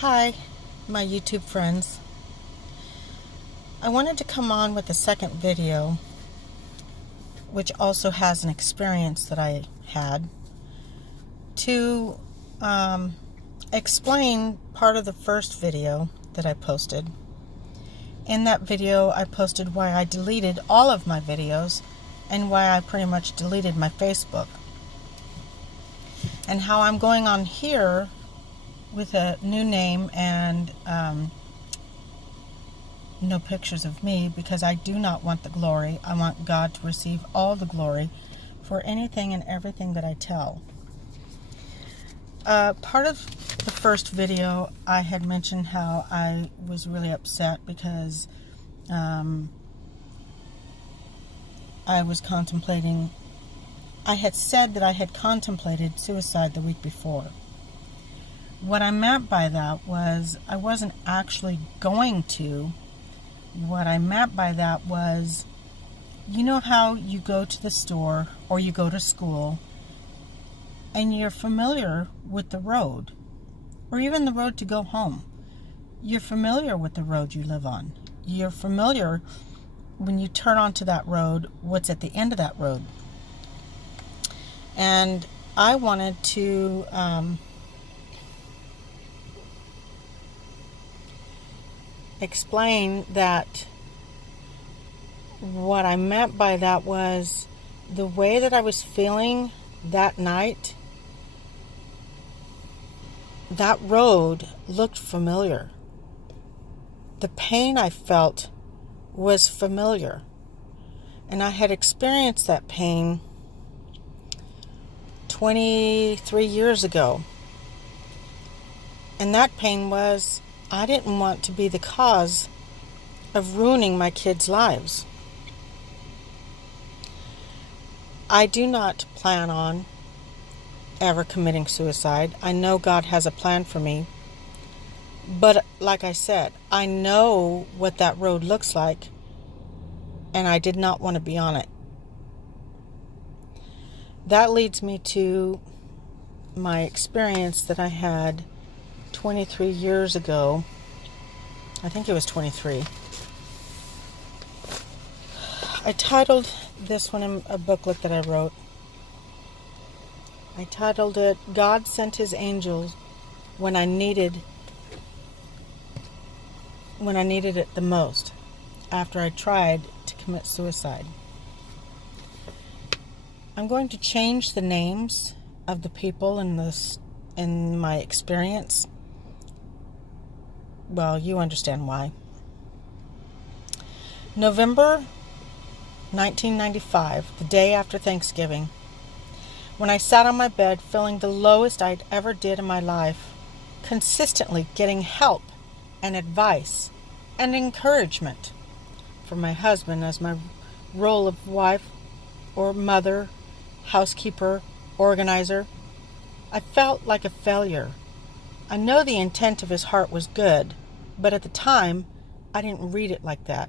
Hi, my YouTube friends. I wanted to come on with a second video, which also has an experience that I had, to explain part of the first video that I posted. In that video, I posted why I deleted all of my videos and why I pretty much deleted my Facebook. And how I'm going on here with a new name and no pictures of me, because I do not want the glory. I want God to receive all the glory for anything and everything that I tell. Part of the first video, I had mentioned how I was really upset because I was contemplating. I had said that I had contemplated suicide the week before. What I meant by that was I wasn't actually going to. What I meant by that was, you know how you go to the store or you go to school and you're familiar with the road, or even the road to go home. You're familiar with the road you live on. You're familiar when you turn onto that road, what's at the end of that road. And I wanted to explain that what I meant by that was the way that I was feeling that night. That road looked familiar. The pain I felt was familiar. And I had experienced that pain 23 years ago. And that pain was, I didn't want to be the cause of ruining my kids' lives. I do not plan on ever committing suicide. I know God has a plan for me. But like I said, I know what that road looks like, and I did not want to be on it. That leads me to my experience that I had 23 years ago. I think it was 23. I titled this one in a booklet that I wrote. I titled it, God Sent His Angels when I needed it the most, after I tried to commit suicide. I'm going to change the names of the people in my experience. Well, you understand why. November 1995, the day after Thanksgiving, when I sat on my bed feeling the lowest I'd ever did in my life, consistently getting help and advice and encouragement from my husband as my role of wife or mother, housekeeper, organizer, I felt like a failure. I know the intent of his heart was good, but at the time, I didn't read it like that.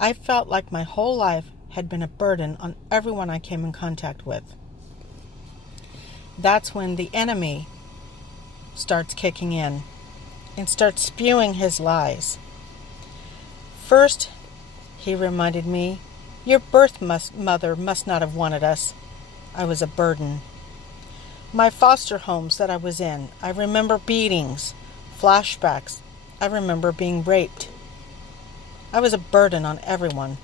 I felt like my whole life had been a burden on everyone I came in contact with. That's when the enemy starts kicking in and starts spewing his lies. First, he reminded me, your birth mother must not have wanted us. I was a burden. My foster homes that I was in, I remember beatings, flashbacks. I remember being raped. I was a burden on everyone.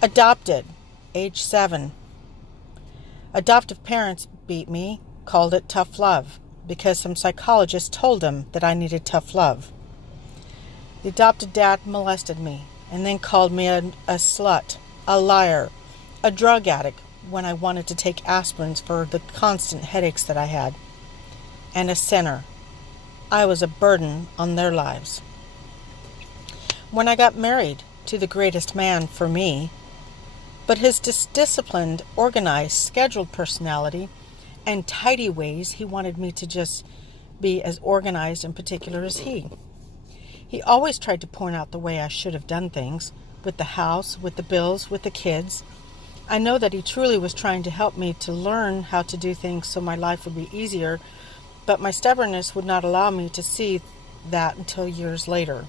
Adopted, age 7. Adoptive parents beat me, called it tough love, because some psychologist told them that I needed tough love. The adopted dad molested me and then called me a slut, a liar, a drug addict when I wanted to take aspirins for the constant headaches that I had, and a sinner. I was a burden on their lives. When I got married to the greatest man for me, but his disciplined, organized, scheduled personality and tidy ways, he wanted me to just be as organized and particular as he. He always tried to point out the way I should have done things, with the house, with the bills, with the kids. I know that he truly was trying to help me to learn how to do things so my life would be easier but my stubbornness would not allow me to see that until years later.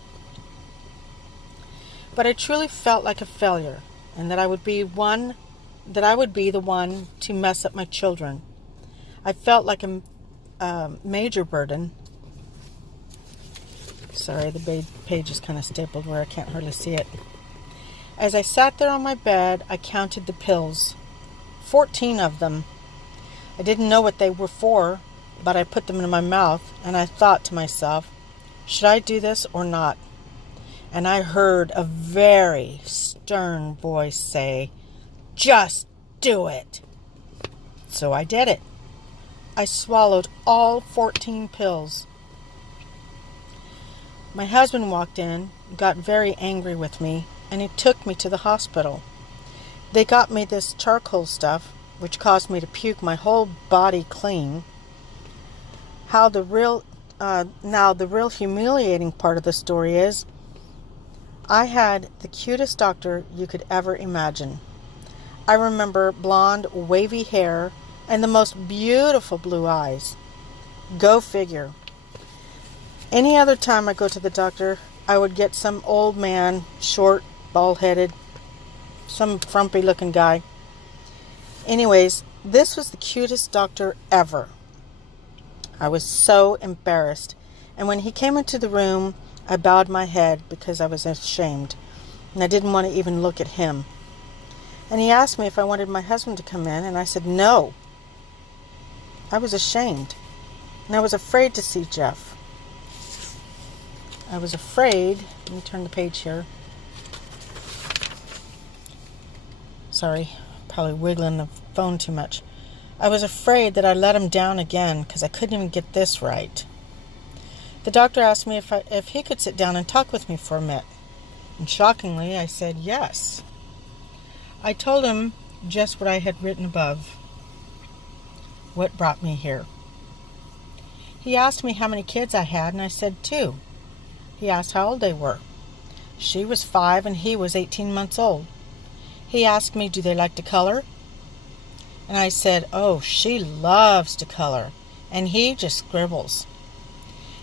But I truly felt like a failure, and that I would be the one to mess up my children. I felt like a major burden. Sorry, the page is kind of stapled where I can't hardly see it. As I sat there on my bed, I counted the pills. 14 of them. I didn't know what they were for, but I put them in my mouth, and I thought to myself, should I do this or not? And I heard a very stern voice say, just do it. So I did it. I swallowed all 14 pills. My husband walked in, got very angry with me, and he took me to the hospital. They got me this charcoal stuff, which caused me to puke my whole body clean. Now the real humiliating part of the story is, I had the cutest doctor you could ever imagine. I remember blonde, wavy hair and the most beautiful blue eyes. Go figure. Any other time I go to the doctor, I would get some old man, short, bald-headed, some frumpy-looking guy. Anyways, this was the cutest doctor ever. I was so embarrassed, and when he came into the room, I bowed my head because I was ashamed, and I didn't want to even look at him. And he asked me if I wanted my husband to come in, and I said no. I was ashamed, and I was afraid to see Jeff. I was afraid, let me turn the page here. Sorry, probably wiggling the phone too much. I was afraid that I let him down again because I couldn't even get this right. The doctor asked me if he could sit down and talk with me for a minute. And shockingly, I said yes. I told him just what I had written above. What brought me here. He asked me how many kids I had, and I said 2. He asked how old they were. She was 5 and he was 18 months old. He asked me, do they like to color? And I said, oh, she loves to color, and he just scribbles.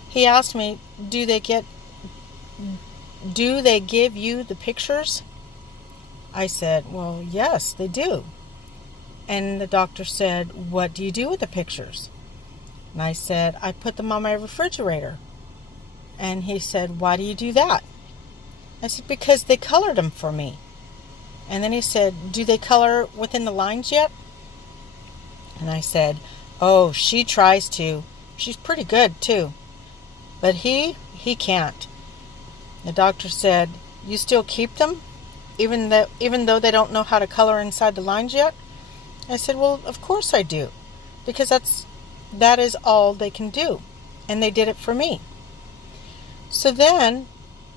He asked me, do they give you the pictures? I said, well, yes, they do. And the doctor said, what do you do with the pictures? And I said, I put them on my refrigerator. And he said, why do you do that? I said, because they colored them for me. And then he said, do they color within the lines yet? And I said, oh, she tries to. She's pretty good, too. But he can't. The doctor said, you still keep them? Even though they don't know how to color inside the lines yet? I said, well, of course I do. Because that is all they can do. And they did it for me. So then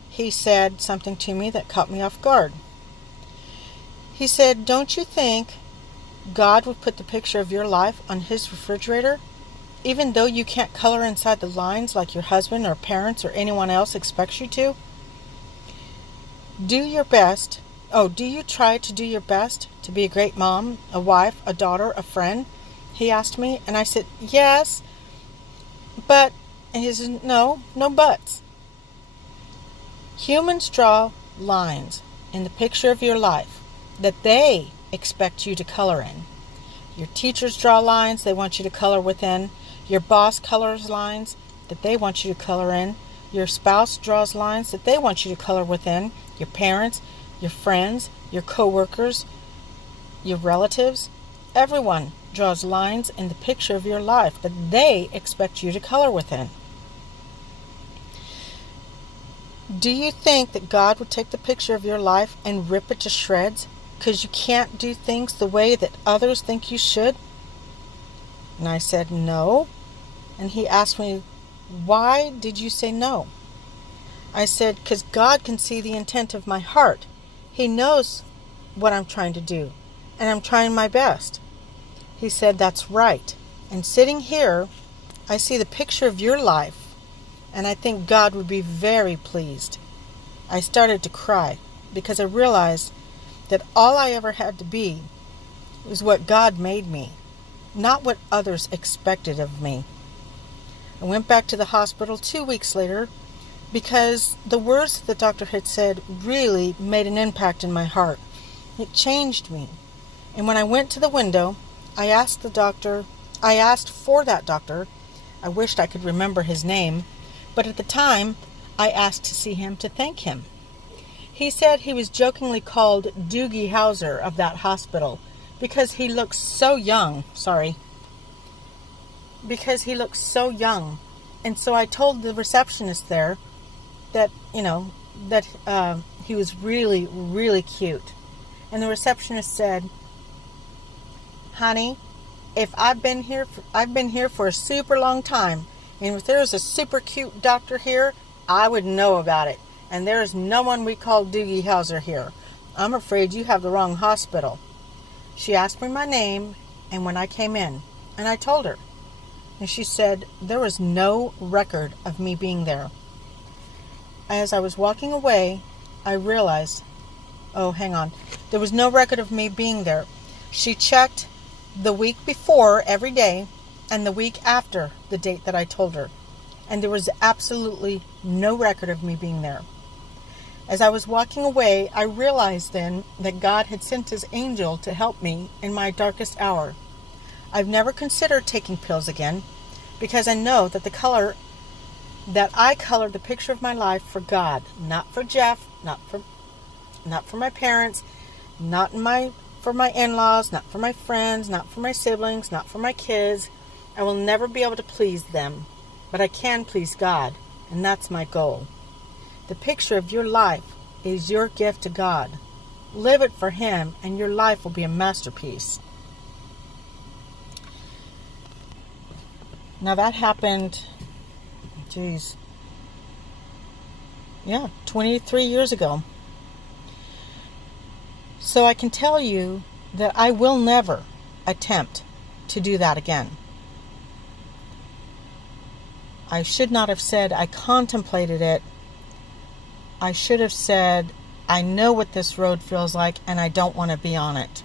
he said something to me that caught me off guard. He said, don't you think God would put the picture of your life on his refrigerator, even though you can't color inside the lines like your husband or parents or anyone else expects you to? Do your best. Oh, do you try to do your best to be a great mom, a wife, a daughter, a friend? He asked me, and I said, yes, but, and he said, no buts. Humans draw lines in the picture of your life that they expect you to color in. Your teachers draw lines they want you to color within. Your boss colors lines that they want you to color in. Your spouse draws lines that they want you to color within. Your parents, your friends, your co-workers, your relatives, everyone draws lines in the picture of your life that they expect you to color within. Do you think that God would take the picture of your life and rip it to shreds because you can't do things the way that others think you should? And I said, no. And he asked me, why did you say no? I said, because God can see the intent of my heart. He knows what I'm trying to do, and I'm trying my best. He said, that's right. And sitting here, I see the picture of your life, and I think God would be very pleased. I started to cry because I realized that all I ever had to be was what God made me, not what others expected of me. I went back to the hospital 2 weeks later because the words the doctor had said really made an impact in my heart. It changed me. And when I went to the window, I asked for that doctor. I wished I could remember his name, but at the time, I asked to see him to thank him. He said he was jokingly called Doogie Howser of that hospital because he looks so young. Because he looks so young. And so I told the receptionist there that, he was really, really cute. And the receptionist said, "Honey, if I've been here for a super long time, and if there's a super cute doctor here, I would know about it. And there is no one we call Doogie Howser here. I'm afraid you have the wrong hospital." She asked me my name and when I came in, and I told her. And she said there was no record of me being there. As I was walking away, I realized, there was no record of me being there. She checked the week before every day and the week after the date that I told her. And there was absolutely no record of me being there. As I was walking away, I realized then that God had sent his angel to help me in my darkest hour. I've never considered taking pills again because I know that I colored the picture of my life for God, not for Jeff, not for my parents, for my in-laws, not for my friends, not for my siblings, not for my kids. I will never be able to please them, but I can please God, and that's my goal. The picture of your life is your gift to God. Live it for him, and your life will be a masterpiece. Now that happened, 23 years ago. So I can tell you that I will never attempt to do that again. I should not have said I contemplated it. I should have said I know what this road feels like and I don't want to be on it.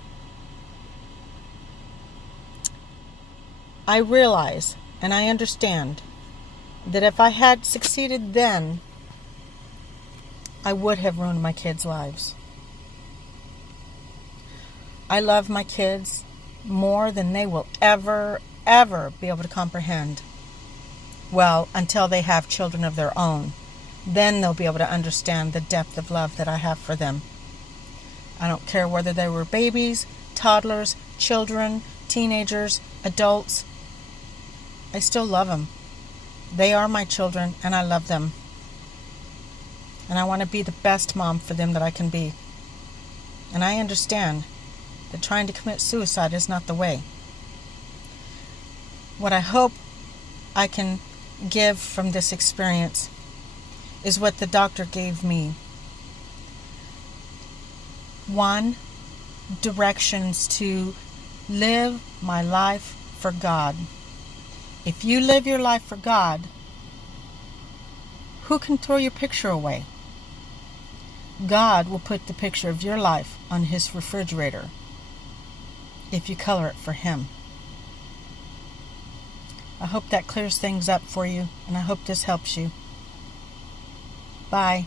I realize and I understand that if I had succeeded then, I would have ruined my kids' lives. I love my kids more than they will ever be able to comprehend. Well, until they have children of their own. Then they'll be able to understand the depth of love that I have for them. I don't care whether they were babies, toddlers, children, teenagers, adults. I still love them. They are my children and I love them. And I want to be the best mom for them that I can be. And I understand that trying to commit suicide is not the way. What I hope I can give from this experience is what the doctor gave me. 1, directions to live my life for God. If you live your life for God, who can throw your picture away? God will put the picture of your life on his refrigerator if you color it for him. I hope that clears things up for you, and I hope this helps you. Bye.